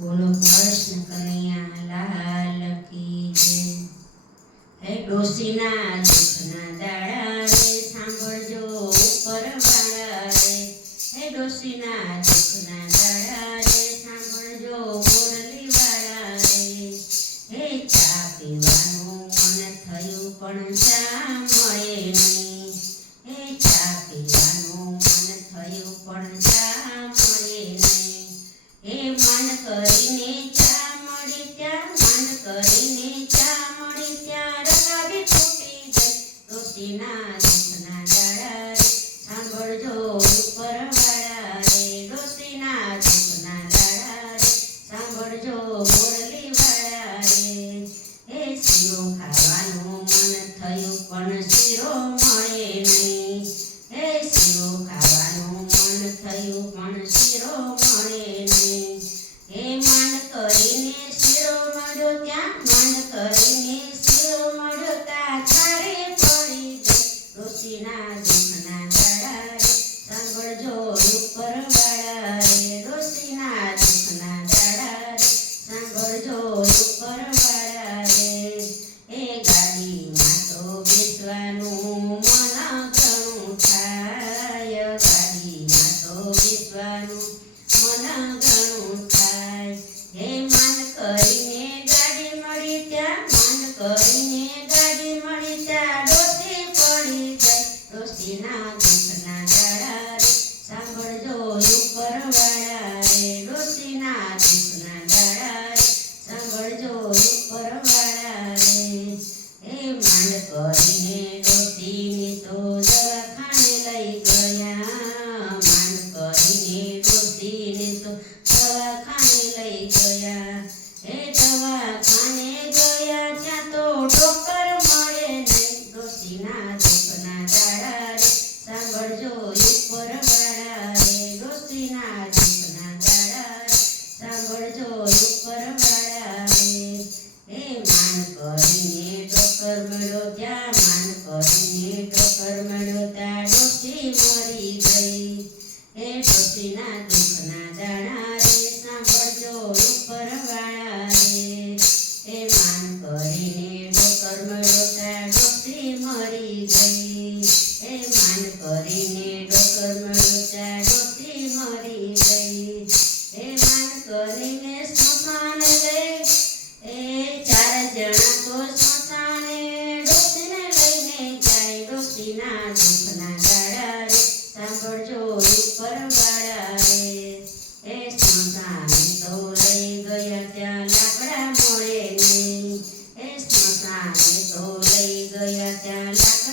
બોલો કૃષ્ણ કનૈયા લાલ કી જય. હે ડોશીના દુઃખના દાડા રે સાંભળજો ઉપરવાળા રે. હે ડોશીના દુઃખના દાડા રે સાંભળજો મોરલીવાળા રે. હે ચા પીવાનું મન થયું પણ ચા મળે નહીં. હે ચા પીવાનું મન થયું પણ ચા મળે નહીં. હે મન કરીને ચા મળી ત્યાં, મન કરીને ચા મળી ત્યાં રકાબી તૂટી ગઈ. ડોશીના દુઃખના દાડા રે સાંભળજો ઉપરવાળા રે. ડોશીના દુઃખના દાડા રે સાંભળજો મોરલીવાળા રે. હે શીરો ખાવાનું મન થયું પણ શીરો મળે નહીં. હે શીરો ખાવાનું મન થયું પણ શીરો મળે નહીં. હે મન કરીને શીરો મળ્યો ત્યાં, મન કરીને શીરો મળ્યો ત્યાં થાળે પડી ગઈ. ડોશીના દુઃખના દાડા રે સાંભળજો ઉપરવાળા રે. ડોશીના દુઃખના દાડા રે સાંભળજો ઉપરવાળા રે. એ ગાડીમાં તો બેસવાનું મન ઘણું થાય. ગાડીમાં તો બેસવાનું મન ઘણું થાય. હે મન કરીને ગાડી મળી ત્યાં, મન કરીને ગાડી મળી ત્યાં ડોશી પડી ગઈ. ડોશીના દુઃખના દાડા રે સાંભળજો ઉપરવાળા રે. ડોશીના દુઃખના દાડા રે સાંભળજો ઉપરવાળા રે. હે માંડ કરીને ડોશીને તો દવાખાને લઈ ગયા. માંડ કરીને ડોશીને તો દવાખાને લઈ ગયા. હે દવાખાને ગયા ત્યાં તો ડોક્ટર મળે નહીં. ડોશીના દુઃખના દાડા રે સાંભળજો ઉપરવાળા રે. ડોશીના દુઃખના દાડા રે સાંભળજો ઉપરવાળા રે. હે માન કરીને ડોક્ટર મળ્યો ત્યાં, માન કરીને ડોક્ટર મળ્યો ત્યાં ડોશી મરી ગઈ. હે ડોશીના દુઃખના દાડા રે સાંભળજો ઉપરવાળા રે. હે માન કરીને ડોક્ટર મળ્યો ત્યાં ડોશી મરી ગઈ. હે માન કરીને ડોક્ટર મળ્યો ત્યાં ડોશી મરી ગઈ. હે માન કરીને સ્મશાને લઈ એ ચાર જણા તો સ્મશાને ડોશીને લઈને જાય. ડોશીના દુઃખના દાડા રે સાંભળજો ઉપરવાળા રે. એ સ્મશાને તો લઈ ગયા ત્યાં લાકડા મળે નહીં. એ સ્મશાને તો લઈ ગયા ત્યાં લાકડા